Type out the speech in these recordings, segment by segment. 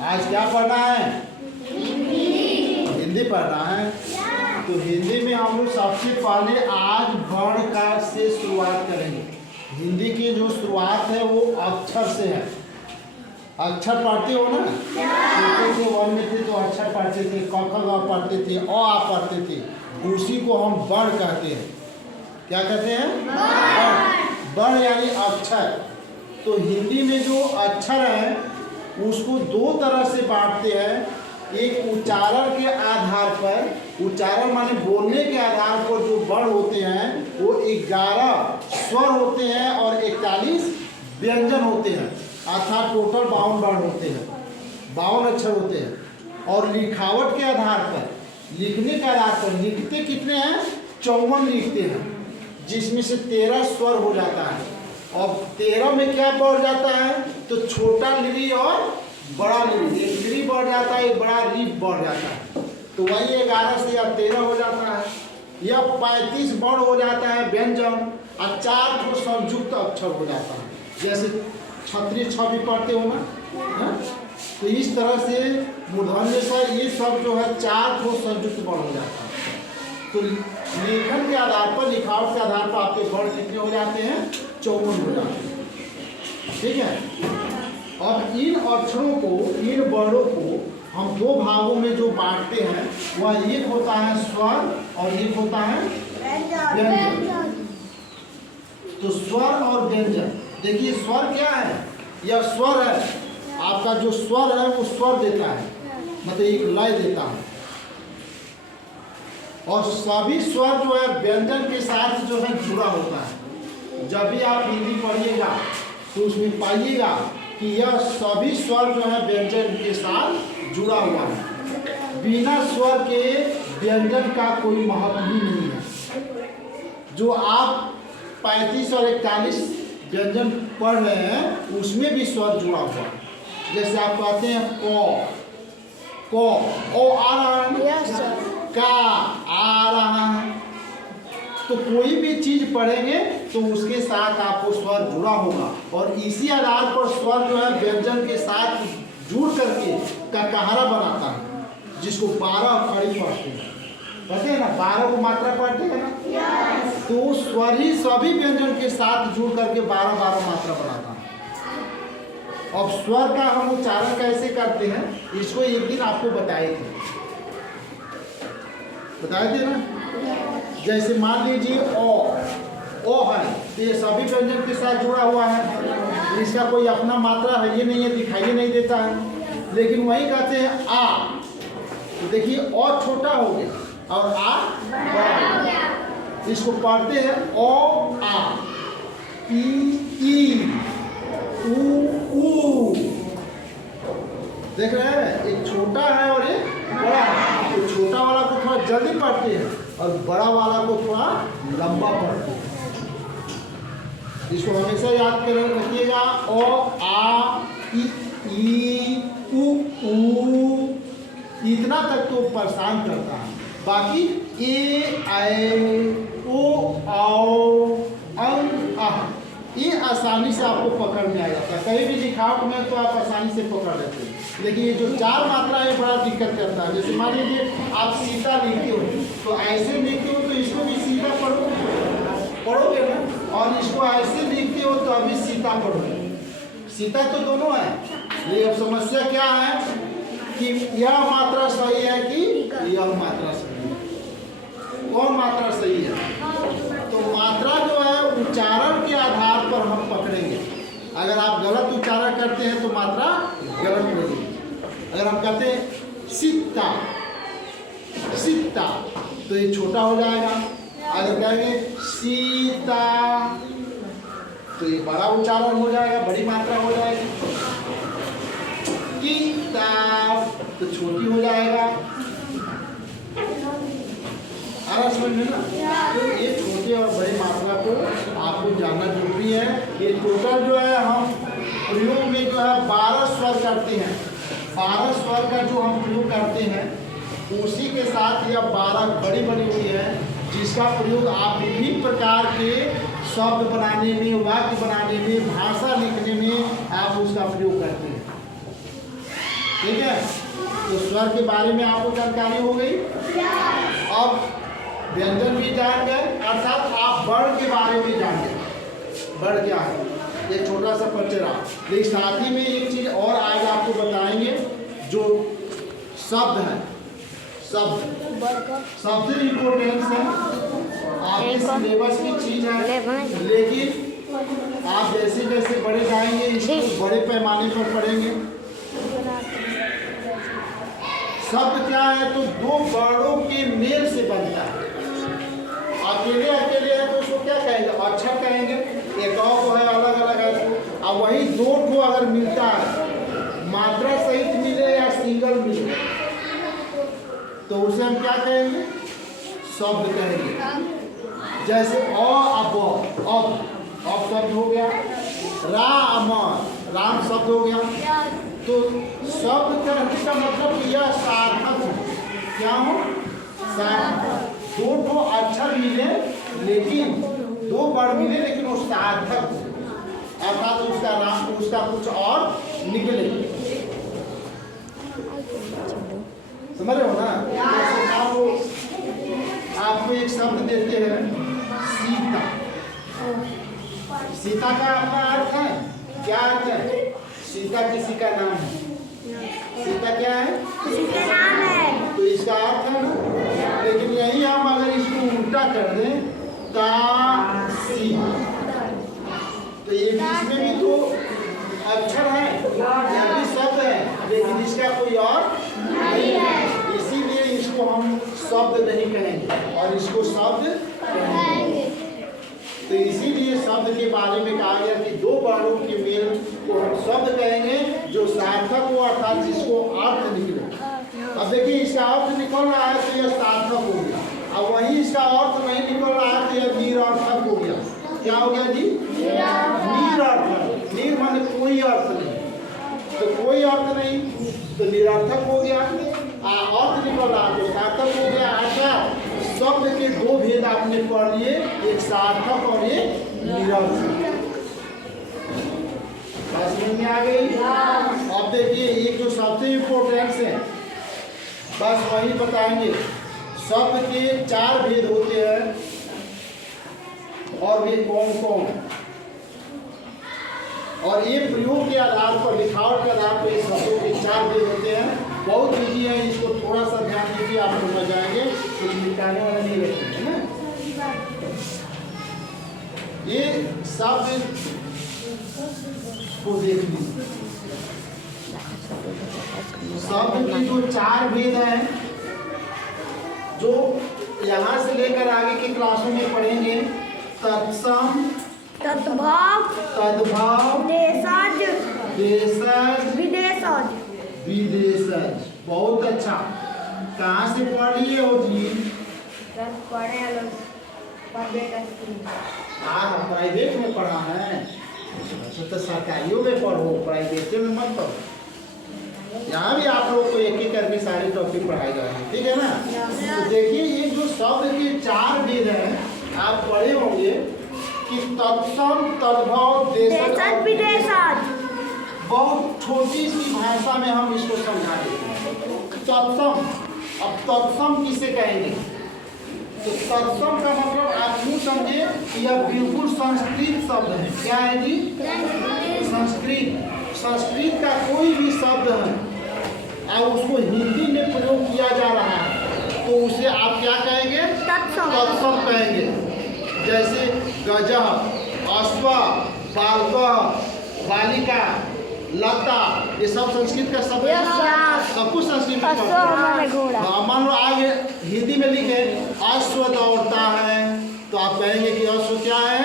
आज क्या पढ़ना है? हिंदी पढ़ना है। तो हिंदी में हम लोग सबसे पहले आज वर्ण का से शुरुआत करेंगे। हिंदी की जो शुरुआत है वो अक्षर से है। अक्षर पढ़ते हो ना? छोटे से वन में थे तो अक्षर पढ़ते थे, क ख ग पढ़ते थे, अ आ पढ़ते थे। उसी को हम वर्ण कहते हैं। क्या कहते हैं? वर्ण। वर्ण यानी अक्षर। तो हिंदी में जो अक्षर है उसको दो तरह से बांटते हैं। एक उच्चारण के आधार पर, उच्चारण माने बोलने के आधार पर जो वर्ण होते हैं वो 11 स्वर होते हैं और 41 व्यंजन होते हैं। अर्थात टोटल 52 वर्ण होते हैं, 52 अक्षर होते हैं। और लिखावट के आधार पर, लिखने के आधार पर लिखते कितने हैं? 54 लिखते हैं, जिसमें से 13 स्वर हो जाता है। और 13 में क्या बढ़ जाता है? तो छोटा लिपि और बड़ा लिपि, एक लिपि बढ़ जाता है, एक बड़ा लिपि बढ़ जाता है। तो वही 11 से या 13 हो जाता है। यह 35 वर्ण हो जाता है व्यंजन, और 4 ठो संयुक्त अक्षर हो जाता है। जैसे क्षत्रिय छ भी पढ़ते हो ना, तो इस तरह से मूर्धन्य स ये सब जो है 4 ठो संयुक्त वर्ण हो जाता है। तो लेखन के आधार पर, लिखावट के आधार पर आपके वर्ण कितने हो जाते हैं? 54 हो जाते हैं। ठीक है। अब इन अक्षरों को, इन वर्णों को हम दो भागों में जो बांटते हैं वह एक होता है स्वर और एक होता है व्यंजन। तो स्वर और व्यंजन, देखिए स्वर क्या है? यह स्वर है। आपका जो स्वर है वो स्वर देता है, मतलब एक लय देता है। और सभी स्वर जो है व्यंजन के साथ जो है जुड़ा होता है। जब भी आप हिंदी पढ़िएगा तो उसमें पाइएगा कि यह सभी स्वर जो है व्यंजन के साथ जुड़ा हुआ है। बिना स्वर के व्यंजन का कोई महत्व ही नहीं है। जो आप 35 और 41 व्यंजन पढ़ रहे हैं उसमें भी स्वर जुड़ा हुआ है। जैसे आप कहते हैं क, ओ आ रहा है, का आ रहा है। तो कोई भी चीज पढ़ेंगे तो उसके साथ आपको स्वर जुड़ा होगा, और इसी आधार पर स्वर जो है व्यंजन के साथ जुड़ करके ककहरा बनाता है, जिसको 12 अखड़ी पढ़ते हैं। पढ़ते हैं ना, 12 को मात्रा पढ़ते हैं ना। तो स्वर ही सभी व्यंजन के साथ जुड़ करके 12 मात्रा बनाता है। अब स्वर का हम उच्चारण कैसे करते हैं इसको एक दिन आपको बताए थे ना। जैसे मान लीजिए ओ है, तो ये सभी व्यंजन के साथ जुड़ा हुआ है। इसका कोई अपना मात्रा है ये नहीं है, दिखाई नहीं देता है। लेकिन वही कहते हैं आ, तो देखिए ओ छोटा हो गया और आ बड़ा हो गया। इसको पढ़ते हैं ओ आ, ई ऊ। देख रहे हैं, एक छोटा है और एक बड़ा है। तो छोटा वाला को थोड़ा जल्दी पढ़ते हैं और बड़ा वाला को थोड़ा लंबा पढ़ते हैं। इसको हमेशा याद कर रखिएगा। ओ आ ई ऊ, इतना तक तो परेशान करता है। बाकी ए ऐ ओ आओ अंग आह, ये आसानी से आपको पकड़ में आ जाता है। कहीं भी लिखावट में तो आप आसानी से पकड़ लेते हैं। लेकिन ये जो 4 मात्रा है बड़ा दिक्कत करता है। जैसे मान लीजिए आप सीता लिखते हो तो ऐसे लिखते हो तो इसको भी सीता पढ़ोगे ना, और इसको ऐसे लिखते हो तो अभी सीता पढ़ोगे। सीता तो दोनों है। ये अब समस्या क्या है कि यह मात्रा सही है कि यह मात्रा सही है? कौन मात्रा सही है? तो मात्रा जो है उच्चारण के आधार पर हम पकड़ेंगे। अगर आप गलत उच्चारण करते हैं तो मात्रा गलत मिलेगी। अगर हम कहते हैं सीता सीता तो ये छोटा हो जाएगा। अगर कहेंगे सीता तो ये बड़ा उच्चारण हो जाएगा, बड़ी मात्रा हो जाएगी। किताब तो छोटी हो जाएगा। समझ में ना? तो ये छोटे और बड़ी मात्रा को आपको जानना जरूरी है। ये टोटल जो है हम प्रयोग में जो है 12 स्वर करते हैं। 12 स्वर का जो हम प्रयोग करते हैं उसी के साथ यह 12 बड़ी बनी हुई है, जिसका प्रयोग आप विभिन्न प्रकार के शब्द बनाने में, वाक्य बनाने में, भाषा लिखने में आप उसका प्रयोग करते हैं। ठीक है, तो स्वर के बारे में आपको जानकारी हो गई। अब व्यंजन भी जान गए, अर्थात आप वर्ण के बारे में जान गए। वर्ण क्या है, एक छोटा सा परिचय रहा। लेकिन साथ ही में एक चीज और आज आपको बताएंगे, जो शब्द है, सबसे इम्पोर्टेंस है, आपके सिलेबस की चीज है, लेकिन आप जैसे जैसे बड़े जाएंगे इसको बड़े पैमाने पर पढ़ेंगे। शब्द क्या है, तो दो वर्णों के मेल से बनता है। अकेले अकेले है तो उसको क्या कहेंगे, अक्षर कहेंगे। एक और है अलग अलग है तो, अब वही दो ठो अगर मिलता है, मात्रा सहित मिले या सिंगल मिले, तो उसे हम क्या कहेंगे, शब्द कहेंगे। जैसे अब शब्द हो गया, राम शब्द हो गया। तो शब्द कहने का मतलब यह सार्थक हो, क्या हो, सार्थक। दो ठो अक्षर मिले लेकिन दो वर्ण मिले लेकिन वो सार्थक हो, अर्थात उसका नाम उसका कुछ और निकले। समझ रहे हो ना। आपको एक शब्द देते हैं सीता। सीता का अपना अर्थ है, क्या अर्थ है, सीता किसी का नाम है। सीता क्या है, किसी का नाम है, तो इसका अर्थ है ना। लेकिन यही हम अगर इसको उल्टा कर दें, तासी, तो ये इसमें भी तो अक्षर है, यह भी शब्द है, लेकिन इसका कोई और नहीं है। इसीलिए इसको हम शब्द नहीं कहेंगे और इसको शब्द कहेंगे। तो इसीलिए शब्द के बारे में कहा गया कि दो वर्णों के मेल को हम शब्द कहेंगे जो सार्थक हो, अर्थात जिसको अर्थ निकले। अब देखिए इसका अर्थ निकल रहा है तो यह सार्थक हो गया, अब वही इसका अर्थ नहीं निकल रहा है तो यह निरर्थक हो गया। क्या हो गया जी, निरर्थक। निर माने कोई अर्थ नहीं, तो कोई अर्थ नहीं तो निरर्थक हो गया। अर्थ निकल रहा तो सार्थक हो गया। अच्छा, शब्द के दो भेद आपने पढ़ लिए, एक सार्थक और एक निरर्थक। समझ में आ गई। अब देखिए एक जो सबसे इम्पोर्टेंट है, बस वही बताएंगे। शब्द के चार भेद होते हैं और वे कौन कौन, और ये प्रयोग के आधार पर, लिखावट के आधार पर, शब्दों के चार भेद होते हैं। बहुत ईजी है, इसको थोड़ा सा ध्यान दीजिए, आप समझ जाएंगे, कुछ मिटाने वाला नहीं रहते है ना। ये शब्द को देख लीजिए, शब्द के जो चार भेद हैं, जो यहाँ से लेकर आगे की क्लासों में पढ़ेंगे। तत्सम, तद्भव, तद्भव, देशज, देशज, विदेशज, विदेशज। बहुत अच्छा, कहाँ से पढ़ लिए हो जी? प्राइवेट में पढ़ा है, तो सरकारियों में पढ़ो, प्राइवेट में मत पढ़ो। यहाँ भी आप लोग को एक एक करके सारे टॉपिक पढ़ाए जाएंगे, ठीक है ना। तो देखिए ये जो शब्द के चार भेद हैं, आप पढ़े होंगे कि तत्सम, तद्भव, देशज, विदेशज। बहुत छोटी सी भाषा में हम इसको समझा देते हैं। तत्सम, अब तत्सम किसे कहेंगे, तो तत्सम का मतलब आप यूँ समझे कि यह बिल्कुल संस्कृत शब्द है। क्या है जी, संस्कृत। संस्कृत का कोई भी शब्द है और उसको हिंदी में प्रयोग किया जा रहा है तो उसे आप क्या कहेंगे, तत्सम कहेंगे। जैसे गजह, अश्व, बालक, बालिका, लता, ये सब संस्कृत का शब्द है, सब कुछ संस्कृत का। मान लो आगे हिंदी में लिखे अश्व दौड़ता है तो आप कहेंगे कि अश्व क्या है,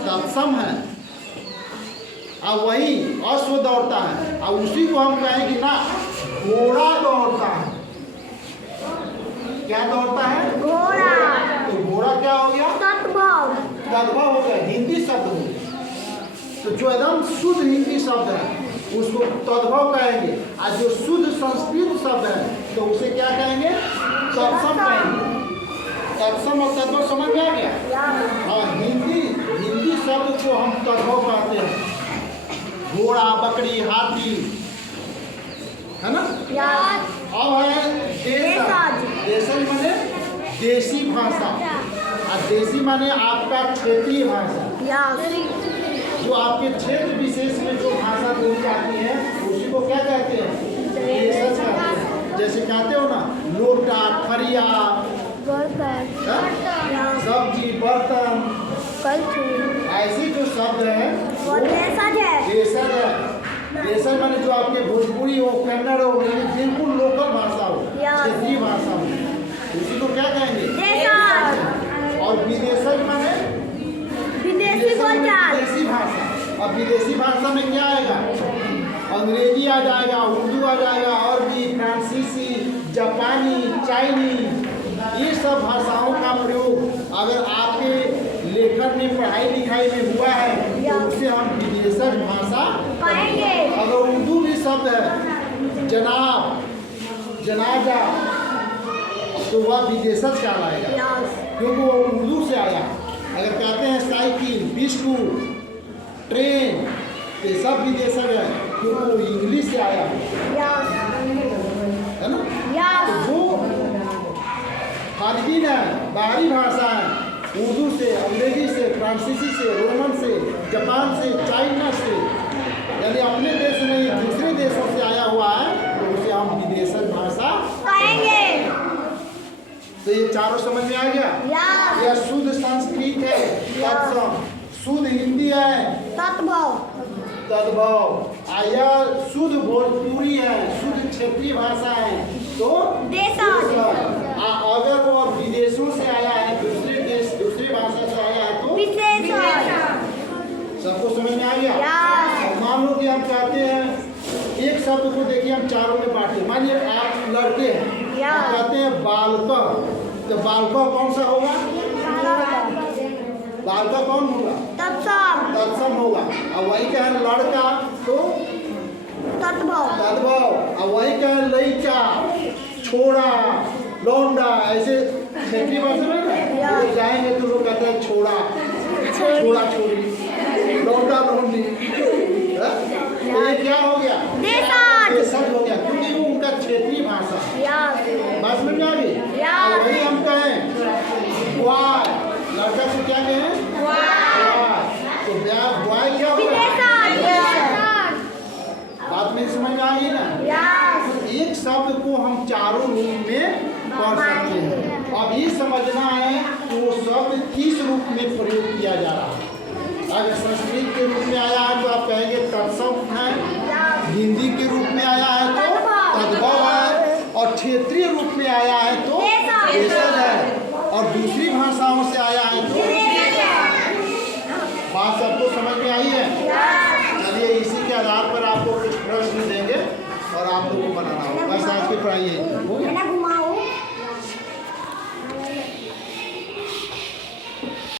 तत्सम है। अब वही अश्व दौड़ता है, अब उसी को हम कहेंगे ना घोड़ा दौड़ता है। क्या दौड़ता है, घोड़ा। तो घोड़ा क्या हो गया, तद्भव, तद्भव हो गया, हिंदी शब्द हो गया। तो जो एकदम शुद्ध हिंदी शब्द है उसको तद्भव कहेंगे, और जो शुद्ध संस्कृत शब्द है तो उसे क्या कहेंगे, तत्सम कहेंगे। तत्सम और तद्भव समझ में आ गया। हाँ, हिंदी शब्द को हम तद्भव कहते हैं। घोड़ा, बकरी, हाथी, है ना। यस अब है देशज। देशज माने देसी भाषा, और देसी माने आपका क्षेत्रीय भाषा, यस जो आपके क्षेत्र विशेष में जो भाषा बोली जाती है उसी को क्या कहते हैं, देशज कहते हैं। जैसे कहते हो ना लोटा, थरिया, हाँ? सब्जी, बर्तन, ऐसे जो शब्द है वो देशज है। देशज है। देशज माने जो आपके भोजपुरी हो, कन्नड़ हो, ये बिल्कुल लोकल भाषा हो, क्षेत्रीय भाषा हो, उसी को क्या कहेंगे, देशज। और विदेशज माने विदेशी बोलचाल। विदेशी भाषा। अब विदेशी भाषा में क्या आएगा, अंग्रेजी आ जाएगा, उर्दू आ जाएगा, अरबी, फ्रांसीसी, जापानी, चाइनी, ये सब भाषाओं का प्रयोग अगर आपके लेखन में, पढ़ाई लिखाई में हुआ है तो उसे हम विदेशज भाषा कहेंगे। अगर उर्दू भी शब्द है, जनाब, जनाजा, तो वह विदेशज कहलाएगा, यस क्योंकि वो उर्दू से आया। अगर कहते हैं साइकिल, बिस्कुट, ट्रेन, ये सब विदेशज है क्योंकि वो इंग्लिश से आया है यस ना। यस तो जो खारिजीन है, बाहरी भाषा है, उर्दू से, अंग्रेजी से, फ्रांसीसी से, रोमन से, जापान से, चाइना से, यानी अपने देश में ही दूसरे देशों से आया हुआ है तो उसे हम विदेशज भाषा कहेंगे। तो ये चारों समझ में आ गया। यस यह शुद्ध संस्कृत है, तत्सम, शुद्ध हिंदी है, तत्भव, तद्भव, यह शुद्ध भोजपुरी है, शुद्ध क्षेत्रीय भाषा है तो देशज। अगर वो विदेशों से आया है, दूसरे देश, दूसरी भाषा से आया है तो विशेषज। सबको समझ में आ गया। यस अब मान लो कि हम कहते हैं एक शब्द को देखिए हम चारों में बांटे, मानिए आप लड़के हैं, हम कहते हैं बालक, तो बालक कौन सा होगा, बालक कौन होगा, तत्सम, तत्सम होगा। अब वही कहें लड़का तो तत्भव, तद्भव, अब वही कहें लड़का, छोड़ा, लौंडा, ऐसे क्षेत्रीय भाषा में ना लोग जाएंगे तो लोग कहते हैं छोड़ा, छोड़ा छोड़ी, लौंडा लौंडी, तो ये क्या हो गया, देशज। देशज हो गया क्योंकि वो उनका क्षेत्रीय भाषा है। यस बात समझ में आ गई। अब वही हम कहें बॉय, लड़का को क्या कहें, बॉय, तो बॉय क्या होगा, विशेषज। बात में समझ में आ गई ना। यस एक शब्द को हम चारों रूप में पढ़ सकते हैं। अब ये समझना है कि वो शब्द किस रूप में प्रयोग किया जा रहा है। अगर संस्कृत के रूप में आया है तो आप कहेंगे तत्सम है, हिंदी के रूप में आया है तो तद्भव है, और क्षेत्रीय रूप में आया है तो देशज है, और दूसरी भाषाओं से आया है तो बात सबको समझ में आई है। चलिए इसी के आधार पर आपको कुछ प्रश्न देंगे और आप लोगों को बनाना होगा। बस आज की पढ़ाई है, हो गया।